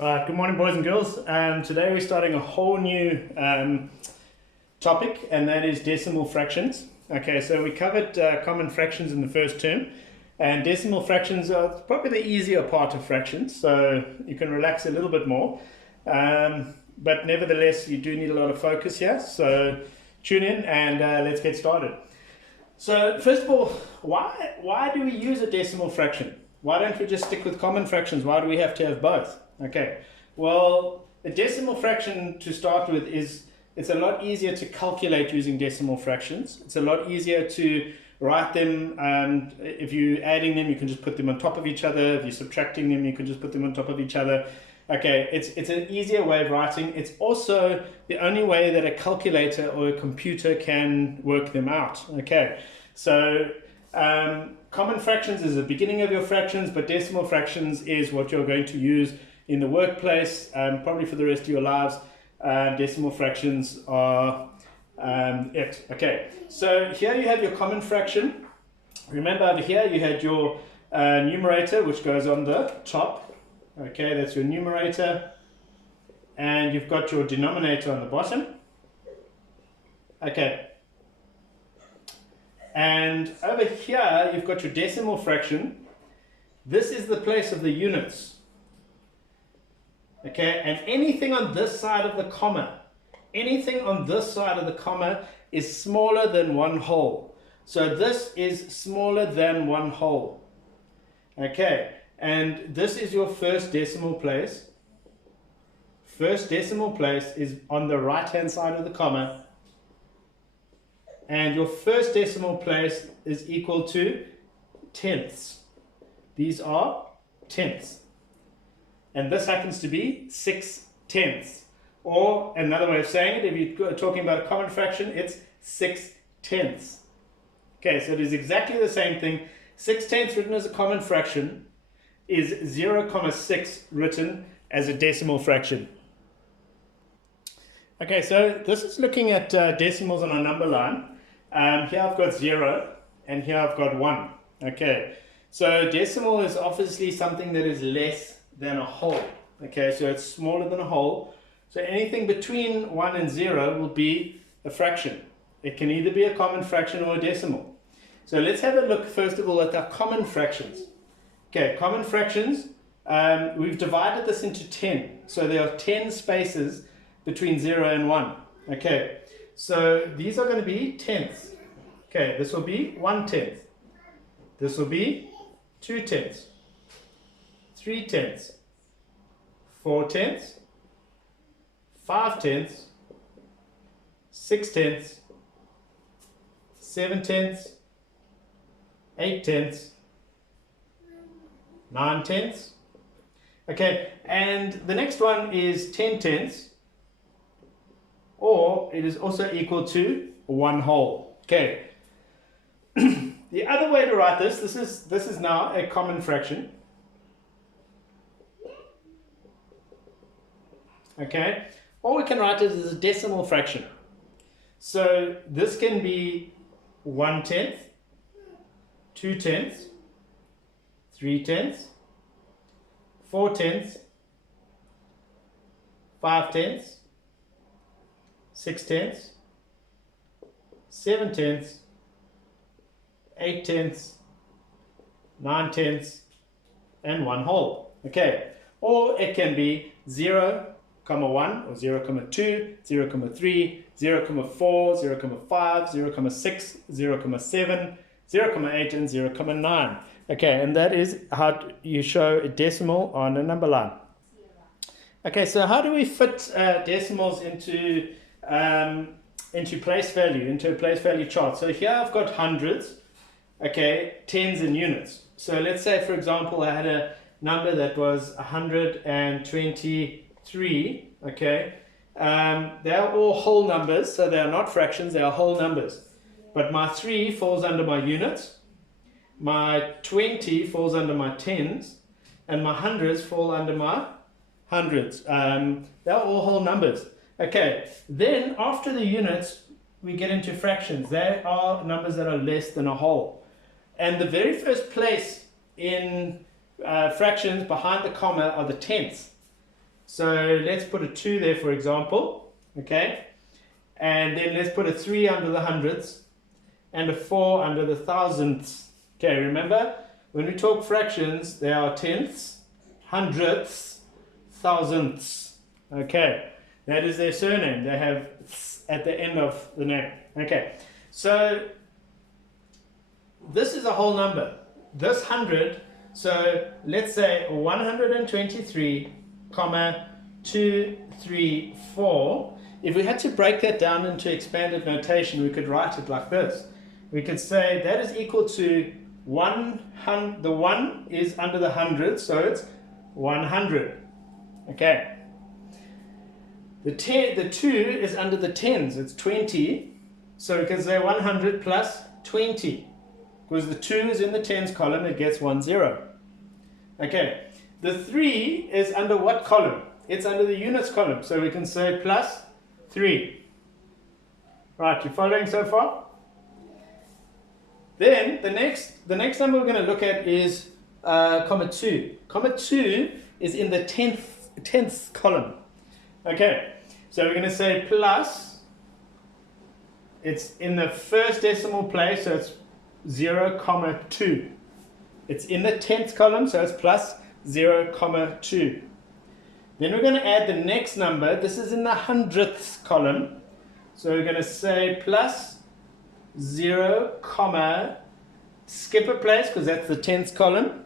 Right, good morning boys and girls. Today we're starting a whole new topic, and that is decimal fractions. Okay, so we covered common fractions in the first term, and decimal fractions are probably the easier part of fractions, so you can relax a little bit more. But nevertheless, you do need a lot of focus here, so tune in and let's get started. So first of all, why do we use a decimal fraction? Why don't we just stick with common fractions? Why do we have to have both? Okay, well, a decimal fraction to start with it's a lot easier to calculate using decimal fractions. It's a lot easier to write them, and if you're adding them, you can just put them on top of each other. If you're subtracting them, you can just put them on top of each other. Okay, it's an easier way of writing. It's also the only way that a calculator or a computer can work them out. Okay, so common fractions is the beginning of your fractions, but decimal fractions is what you're going to use in the workplace, probably for the rest of your lives. Decimal fractions are it. Okay, so here you have your common fraction. Remember over here you had your numerator, which goes on the top. Okay, that's your numerator. And you've got your denominator on the bottom. Okay. And over here you've got your decimal fraction. This is the place of the units. Okay, and anything on this side of the comma, anything on this side of the comma is smaller than one whole. So this is smaller than one whole. Okay, and this is your first decimal place. First decimal place is on the right hand side of the comma. And your first decimal place is equal to tenths. These are tenths. And this happens to be 6/10. Or another way of saying it, if you're talking about a common fraction, it's 6/10. Okay, so it is exactly the same thing. 6/10 written as a common fraction is 0,6 written as a decimal fraction. Okay, so this is looking at decimals on a number line. Here I've got 0 and here I've got 1. Okay, so decimal is obviously something that is less than a whole. Okay, so it's smaller than a whole. So anything between 1 and 0 will be a fraction. It can either be a common fraction or a decimal. So let's have a look first of all at our common fractions. Okay, common fractions, we've divided this into 10. So there are 10 spaces between 0 and 1. Okay, so these are going to be tenths. Okay, this will be 1/10. This will be 2/10. 3/10, 4/10, 5/10, 6/10, 7/10, 8/10, 9/10. Okay, and the next one is 10/10, or it is also equal to 1 whole. Okay. The other way to write this is now a common fraction. Okay, or we can write it as a decimal fraction. So this can be 1/10, 2/10, 3/10, 4/10, 5/10, 6/10, 7/10, 8/10, 9/10, and 1 whole. Okay, or it can be 0,1 or 0,2, 0,3, 0,4, 0,5, 0,6, 0,7, 0,8, and 0,9. Okay, and that is how you show a decimal on a number line. Okay, so how do we fit decimals into place value, into a place value chart? So here I've got hundreds, okay, tens and units. So let's say, for example, I had a number that was 123, okay. They are all whole numbers, so they are not fractions, they are whole numbers. But my 3 falls under my units, my 20 falls under my tens, and my hundreds fall under my hundreds. They are all whole numbers. Okay, then after the units, we get into fractions. They are numbers that are less than a whole. And the very first place in fractions behind the comma are the tenths. So let's put a 2 there, for example. Okay. And then let's put a 3 under the hundredths and a 4 under the thousandths. Okay, remember, when we talk fractions, there are tenths, hundredths, thousandths. Okay, that is their surname. They have th at the end of the name. Okay, so this is a whole number. This 100, so let's say 123, 234. If we had to break that down into expanded notation, we could write it like this. We could say that is equal to the 1 is under the hundreds, so it's 100. Okay. The 2 is under the tens, it's 20. So we can say 100 plus 20. Because the 2 is in the tens column, it gets 10. Okay. The 3 is under what column? It's under the units column, so we can say plus 3. Right, you following so far? Then the next number we're going to look at is comma 2. Comma 2 is in the tenth column. Okay, so we're going to say plus, it's in the first decimal place, so it's 0, 2. It's in the tenth column, so it's plus 0, 2. Then we're going to add the next number. This is in the hundredths column, so we're going to say plus 0, skip a place because that's the tenths column,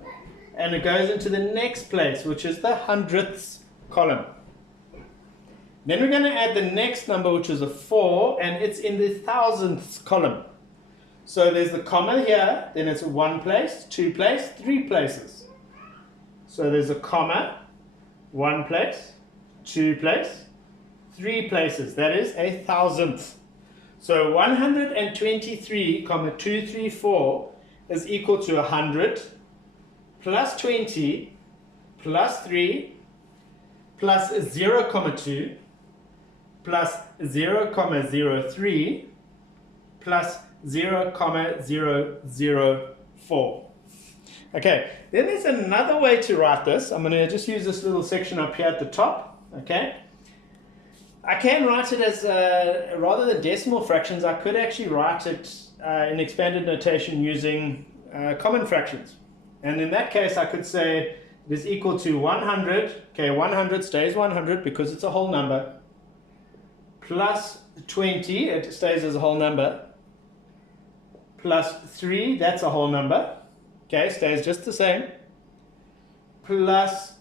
and it goes into the next place, which is the hundredths column. Then we're going to add the next number, which is a 4, and it's in the thousandths column. So there's the comma here, then it's 1 place, 2 place, 3 places. So there's a comma, 1 place, 2 place, 3 places. That is a thousandth. So 123,234 is equal to 100 plus 20 plus 3 plus 0, 2 plus 0, 03 plus 0, 004. Okay, then there's another way to write this. I'm going to just use this little section up here at the top. Okay, I can write it as, rather than decimal fractions, I could actually write it in expanded notation using common fractions. And in that case, I could say it is equal to 100. Okay, 100 stays 100 because it's a whole number. Plus 20, it stays as a whole number. Plus 3, that's a whole number. Okay, stays just the same. Plus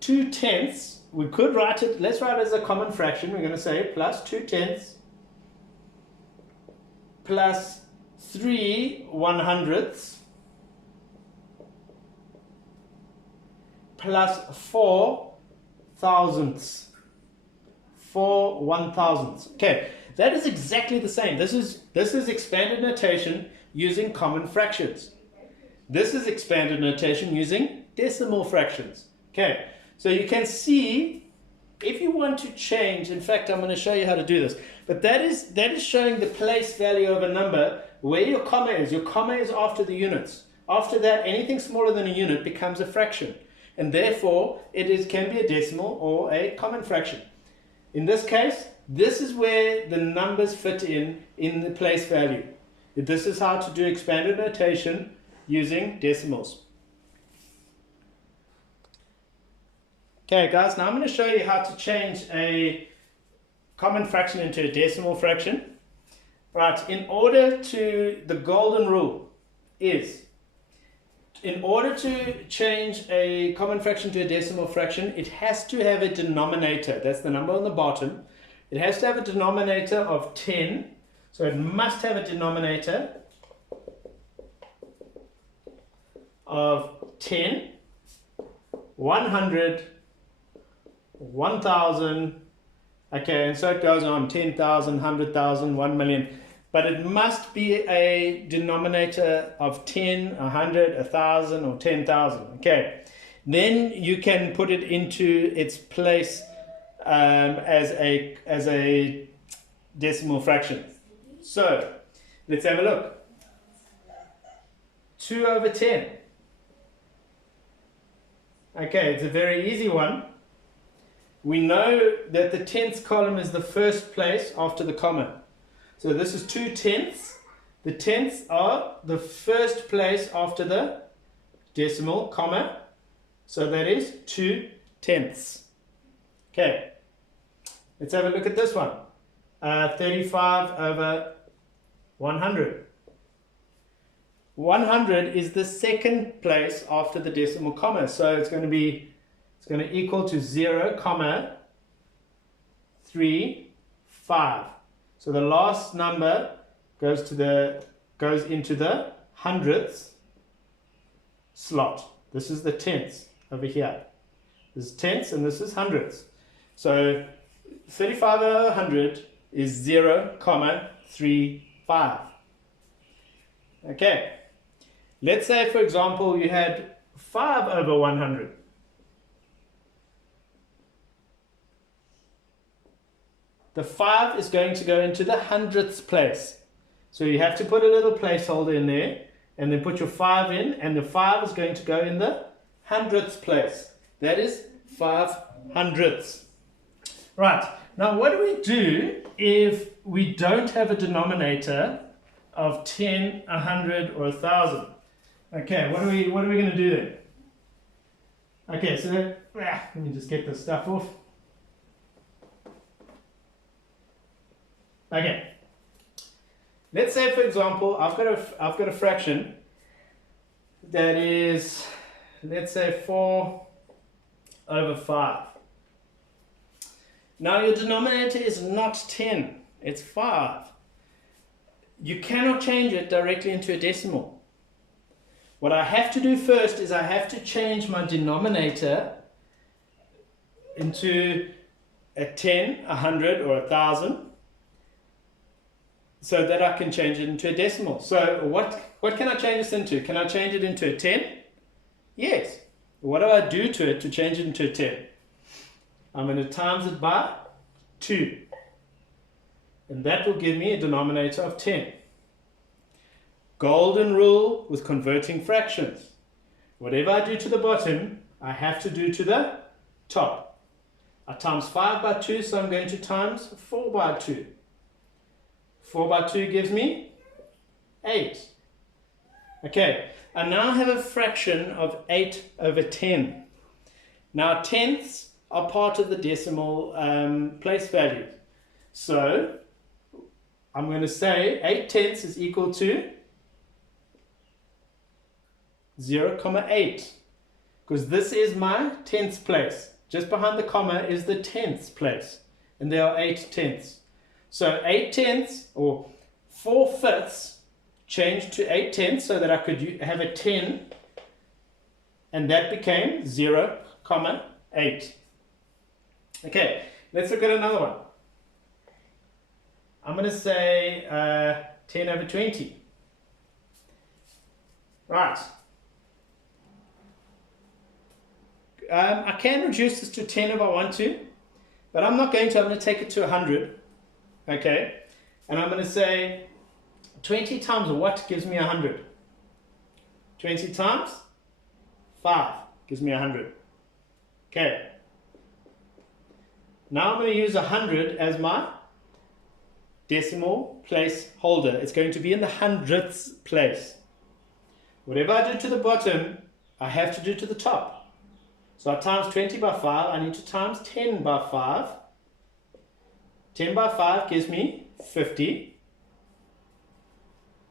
2 tenths. We could write it, let's write it as a common fraction. We're going to say plus 2 tenths plus 3 100ths plus 4 thousandths. 4 1,000ths. Okay, that is exactly the same. This is expanded notation using common fractions. This is expanded notation using decimal fractions. Okay, so you can see if you want to change, in fact, I'm going to show you how to do this, but that is showing the place value of a number where your comma is. Your comma is after the units. After that, anything smaller than a unit becomes a fraction, and therefore it can be a decimal or a common fraction. In this case, this is where the numbers fit in the place value. This is how to do expanded notation using decimals. Okay guys, now I'm going to show you how to change a common fraction into a decimal fraction. Right, the golden rule is, in order to change a common fraction to a decimal fraction, it has to have a denominator. That's the number on the bottom. It has to have a denominator of 10. So it must have a denominator of 10, 100, 1,000, okay, and so it goes on, 10,000, 100,000, 1 million. But it must be a denominator of 10, 100, 1,000, or 10,000. Okay, then you can put it into its place as a decimal fraction. So let's have a look. 2 over 10. Okay, it's a very easy one. we know that the tenths column is the first place after the comma. So this is 2 tenths. The tenths are the first place after the decimal comma. So that is 2 tenths. Okay, let's have a look at this one. 35 over 100. 100 is the second place after the decimal comma. So it's going to equal to 0.35. So the last number goes into the hundredths slot. This is the tenths over here. This is tenths and this is hundredths. So 35 over 100 is 0.35. Okay. Let's say, for example, you had 5 over 100. The 5 is going to go into the hundredths place. So you have to put a little placeholder in there and then put your 5 in, and the 5 is going to go in the hundredths place. That is 5 hundredths. Right, now what do we do if we don't have a denominator of 10, 100 or 1,000? Okay, what are we going to do then? Okay, so let me just get this stuff off. Okay, let's say, for example, I've got a fraction that is, let's say, 4 over 5. Now your denominator is not 10, it's 5. You cannot change it directly into a decimal. What I have to do first is I have to change my denominator into a 10, 100 or 1,000 so that I can change it into a decimal. So what can I change this into? Can I change it into a 10? Yes. What do I do to it to change it into a 10? I'm going to times it by 2. And that will give me a denominator of 10. Golden rule with converting fractions. Whatever I do to the bottom, I have to do to the top. I times 5 by 2, so I'm going to times 4 by 2. 4 by 2 gives me 8. Okay, I now have a fraction of 8 over 10. Now tenths are part of the decimal place value. So I'm going to say 8 tenths is equal to 0.8, because this is my tenths place. Just behind the comma is the tenths place, and there are 8 tenths. So 8 tenths or 4/5 changed to 8 tenths so that I could have a 10, and that became 0.8. Okay, let's look at another one. I'm going to say 10 over 20. Right. I can reduce this to 10 if I want to, but I'm not going to. I'm going to take it to 100. Okay, and I'm going to say 20 times what gives me 100? 20 times 5 gives me 100. Okay, now I'm going to use 100 as my decimal place holder. It's going to be in the hundredths place. Whatever I do to the bottom, I have to do to the top. So I times 20 by 5, I need to times 10 by 5. 10 by 5 gives me 50.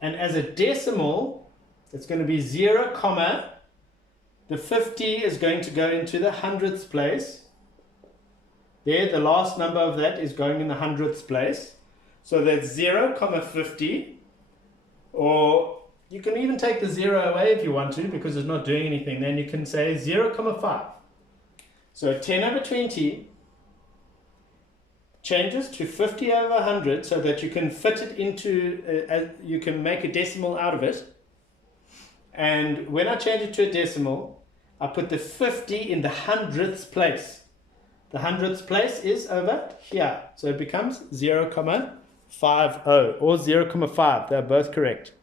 And as a decimal, it's going to be 0, the 50 is going to go into the hundredths place. There, the last number of that is going in the hundredths place. So that's 0.50, or you can even take the 0 away if you want to, because it's not doing anything. Then you can say 0.5. So 10 over 20 changes to 50 over 100 so that you can fit it into, you can make a decimal out of it. And when I change it to a decimal, I put the 50 in the hundredths place. The hundredths place is over here. So it becomes 0.50 or 0.5. They're both correct.